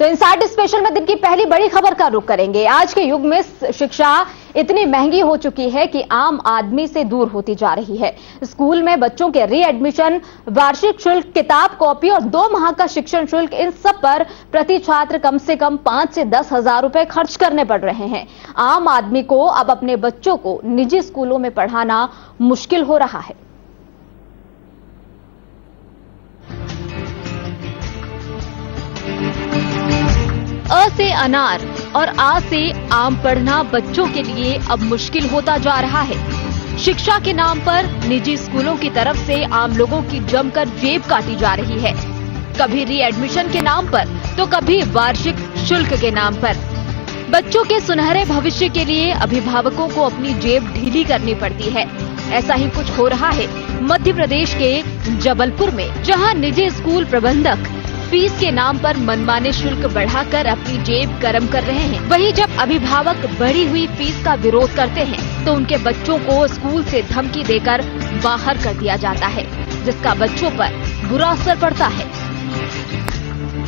तो inside special में दिन की पहली बड़ी खबर का रुख करेंगे। आज के युग में शिक्षा इतनी महंगी हो चुकी है कि आम आदमी से दूर होती जा रही है। स्कूल में बच्चों के रीएडमिशन, वार्षिक शुल्क, किताब कॉपी और 2 माह का शिक्षण शुल्क, इन सब पर प्रति छात्र कम से कम 5 से 10 हजार रुपए खर्च करने पड़ रहे हैं। आम आदमी को अब अपने बच्चों को निजी स्कूलों में पढ़ाना मुश्किल हो रहा है। अ से अनार और आ से आम पढ़ना बच्चों के लिए अब मुश्किल होता जा रहा है। शिक्षा के नाम पर निजी स्कूलों की तरफ से आम लोगों की जमकर जेब काटी जा रही है। कभी रीएडमिशन के नाम पर तो कभी वार्षिक शुल्क के नाम पर। बच्चों के सुनहरे भविष्य के लिए अभिभावकों को अपनी जेब ढीली करनी पड़ती है। ऐसा ही कुछ हो रहा है मध्य प्रदेश के जबलपुर में, जहां निजी स्कूल प्रबंधक फीस के नाम पर मनमाने शुल्क बढ़ाकर अपनी जेब गर्म कर रहे हैं। वहीं जब अभिभावक बढ़ी हुई फीस का विरोध करते हैं तो उनके बच्चों को स्कूल से धमकी देकर बाहर कर दिया जाता है, जिसका बच्चों पर बुरा असर पड़ता है।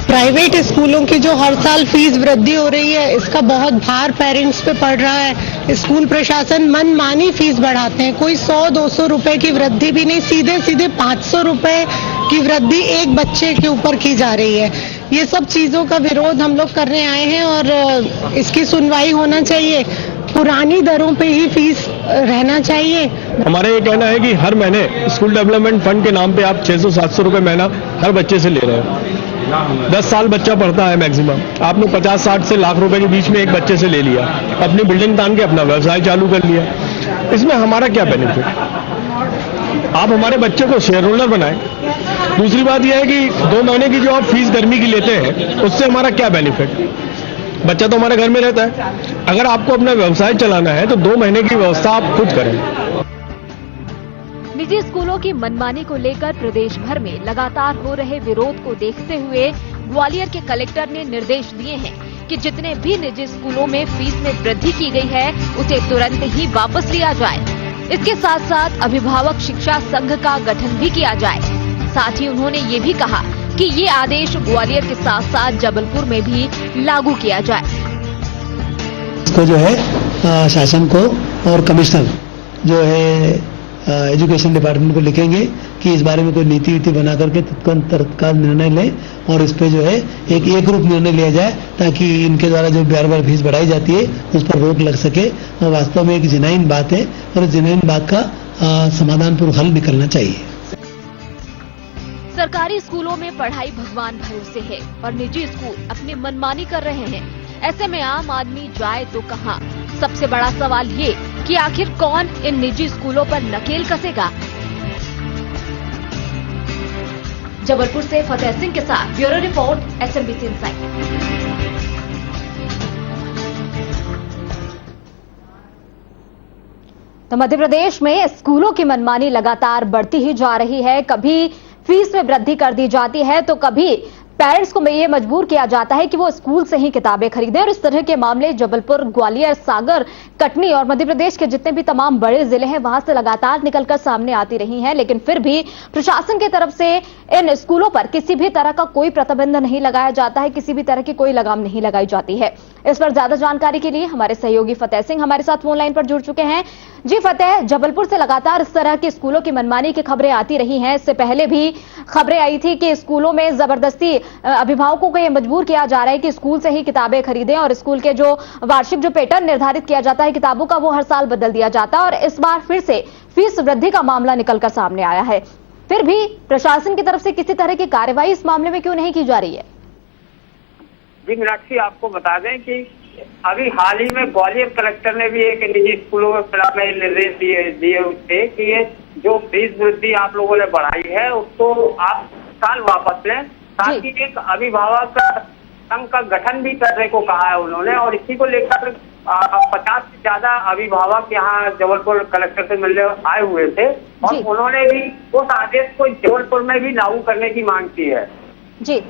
प्राइवेट स्कूलों की जो हर साल फीस वृद्धि हो रही है, इसका बहुत भार पेरेंट्स पे पड़ रहा है। स्कूल प्रशासन मनमानी फीस बढ़ाते हैं, कोई 100-200 रुपए की वृद्धि भी नहीं, सीधे सीधे 500 रुपए की वृद्धि एक बच्चे के ऊपर की जा रही है। ये सब चीजों का विरोध हम लोग करने आए हैं और इसकी सुनवाई होना चाहिए। पुरानी दरों पे ही फीस रहना चाहिए। हमारा ये कहना है कि हर महीने स्कूल डेवलपमेंट फंड के नाम पे आप 600-700 रुपए महीना हर बच्चे से ले रहे हो। 10 साल बच्चा पढ़ता है मैक्सिमम, आपने 50-60 से लाख रुपए के बीच में एक बच्चे से ले लिया, अपनी बिल्डिंग तान के अपना व्यवसाय चालू कर लिया। इसमें हमारा क्या बेनिफिट? आप हमारे बच्चे को शेयर होल्डर बनाएं। दूसरी बात यह है कि 2 महीने की जो आप फीस गर्मी की लेते हैं, उससे हमारा क्या बेनिफिट? बच्चा तो हमारे घर में रहता है। अगर आपको अपना व्यवसाय चलाना है तो 2 महीने की व्यवस्था आप खुद करें। निजी स्कूलों की मनमानी को लेकर प्रदेश भर में लगातार हो रहे विरोध को देखते हुए ग्वालियर के कलेक्टर ने निर्देश दिए हैं कि जितने भी निजी स्कूलों में फीस में वृद्धि की गई है, उसे तुरंत ही वापस लिया जाए। इसके साथ साथ अभिभावक शिक्षा संघ का गठन भी किया जाए। साथ ही उन्होंने ये भी कहा कि ये आदेश ग्वालियर के साथ साथ जबलपुर में भी लागू किया जाए। इसको जो है शासन को और कमिश्नर जो है एजुकेशन डिपार्टमेंट को लिखेंगे कि इस बारे में कोई नीति वीति बना करके तत्काल निर्णय लें और इस पे जो है एक रूप निर्णय लिया जाए, ताकि इनके द्वारा जो बार फीस बढ़ाई जाती है उस पर रोक लग सके। और वास्तव में एक जिनाइन बात है और इस जिनाइन बात का समाधानपूर्वक हल निकलना चाहिए। सरकारी स्कूलों में पढ़ाई भगवान भरोसे है और निजी स्कूल अपनी मनमानी कर रहे हैं। ऐसे में आम आदमी जाए तो कहां? सबसे बड़ा सवाल ये कि आखिर कौन इन निजी स्कूलों पर नकेल कसेगा? जबलपुर से फतेह सिंह के साथ ब्यूरो रिपोर्ट, SMBC इनसाइड। तो मध्य प्रदेश में स्कूलों की मनमानी लगातार बढ़ती ही जा रही है। कभी फीस में वृद्धि कर दी जाती है तो कभी पेरेंट्स को ये मजबूर किया जाता है कि वो स्कूल से ही किताबें खरीदें। और इस तरह के मामले जबलपुर, ग्वालियर, सागर, कटनी और मध्य प्रदेश के जितने भी तमाम बड़े जिले हैं, वहां से लगातार निकलकर सामने आती रही हैं। लेकिन फिर भी प्रशासन की तरफ से इन स्कूलों पर किसी भी तरह का कोई प्रतिबंध नहीं लगाया जाता है, किसी भी तरह की कोई लगाम नहीं लगाई जाती है। इस पर ज्यादा जानकारी के लिए हमारे सहयोगी फतेह सिंह हमारे साथ फोन लाइन पर जुड़ चुके हैं। जी फतेह, जबलपुर से लगातार इस तरह की स्कूलों की मनमानी की खबरें आती रही हैं। इससे पहले भी खबरें आई थी कि स्कूलों में जबरदस्ती अभिभावकों को यह मजबूर किया जा रहा है कि स्कूल से ही किताबें खरीदें और स्कूल के जो वार्षिक जो पैटर्न निर्धारित किया जाता है किताबों का, वो हर साल बदल दिया जाता है। और इस बार फिर से फीस वृद्धि का मामला निकलकर सामने आया है। फिर भी प्रशासन की तरफ से किसी तरह की कार्रवाई इस मामले में क्यों नहीं की जा रही है? जी मीनाक्षी, आपको बता दें कि अभी हाल ही में ग्वालियर कलेक्टर ने भी एक निजी स्कूलों के खिलाफ निर्देश दिए थे कि ये जो फीस वृद्धि आप लोगों ने बढ़ाई है उसको आप साल वापस लें। साथ ही एक अभिभावक संघ का गठन भी करने को कहा है उन्होंने। और इसी को लेकर 50 से ज्यादा अभिभावक यहाँ जबलपुर कलेक्टर से मिलने आए हुए थे और उन्होंने भी उस आदेश को जबलपुर में भी लागू करने की मांग की है। जी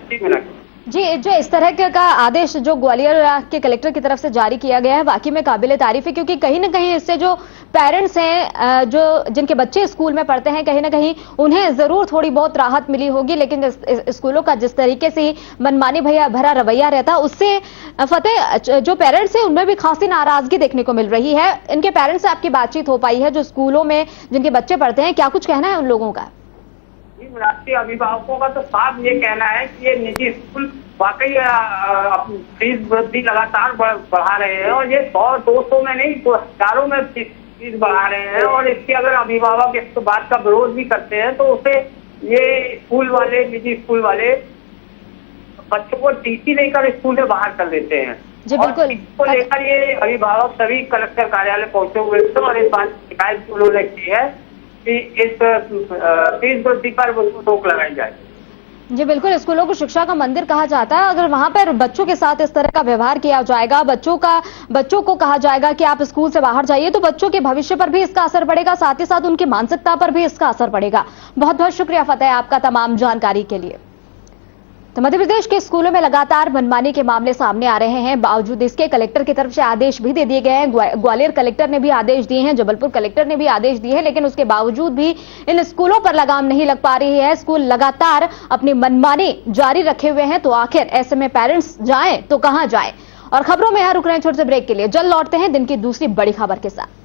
जी, जो इस तरह का आदेश जो ग्वालियर के कलेक्टर की तरफ से जारी किया गया है वाकई में काबिले तारीफ है, क्योंकि कहीं ना कहीं इससे जो पेरेंट्स हैं जो जिनके बच्चे स्कूल में पढ़ते हैं कहीं ना कहीं उन्हें जरूर थोड़ी बहुत राहत मिली होगी, लेकिन स्कूलों का जिस तरीके से मनमानी भरा रवैया रहता है उससे फतेह जो पेरेंट्स हैं उनमें भी खासी नाराजगी देखने को मिल रही है। इनके पेरेंट्स से आपकी बातचीत हो पाई है जो स्कूलों में जिनके बच्चे पढ़ते हैं, क्या कुछ कहना है उन लोगों का? राष्ट्रीय अभिभावकों का तो साफ ये कहना है कि ये निजी स्कूल वाकई फीस वृद्धि लगातार बढ़ा रहे हैं और ये 100-200 में नहीं हजारों में फीस बढ़ा रहे हैं। और इसके अगर अभिभावक इस बात का विरोध भी करते हैं तो उसे ये स्कूल वाले निजी स्कूल वाले बच्चों को टीसी लेकर स्कूल से बाहर कर देते हैं। जी बिल्कुल। इसको लेकर ये अभिभावक सभी कलेक्टर कार्यालय पहुंचे हुए थे और इस बात की शिकायत उन्होंने की है कि इस फीस वृद्धि पर रोक लगाई जाए। जी बिल्कुल, स्कूलों को शिक्षा का मंदिर कहा जाता है। अगर वहां पर बच्चों के साथ इस तरह का व्यवहार किया जाएगा, बच्चों को कहा जाएगा कि आप स्कूल से बाहर जाइए, तो बच्चों के भविष्य पर भी इसका असर पड़ेगा, साथ ही साथ उनकी मानसिकता पर भी इसका असर पड़ेगा। बहुत बहुत शुक्रिया फतेह आपका तमाम जानकारी के लिए। तो मध्य प्रदेश के स्कूलों में लगातार मनमानी के मामले सामने आ रहे हैं, बावजूद इसके कलेक्टर की तरफ से आदेश भी दे दिए गए हैं। ग्वालियर कलेक्टर ने भी आदेश दिए हैं, जबलपुर कलेक्टर ने भी आदेश दिए हैं, लेकिन उसके बावजूद भी इन स्कूलों पर लगाम नहीं लग पा रही है। स्कूल लगातार अपनी मनमानी जारी रखे हुए हैं, तो आखिर ऐसे में पेरेंट्स जाएं तो कहां जाएं? और खबरों में यहां रुक रहे हैं छोटे से ब्रेक के लिए, जल्द लौटते हैं दिन की दूसरी बड़ी खबर के साथ।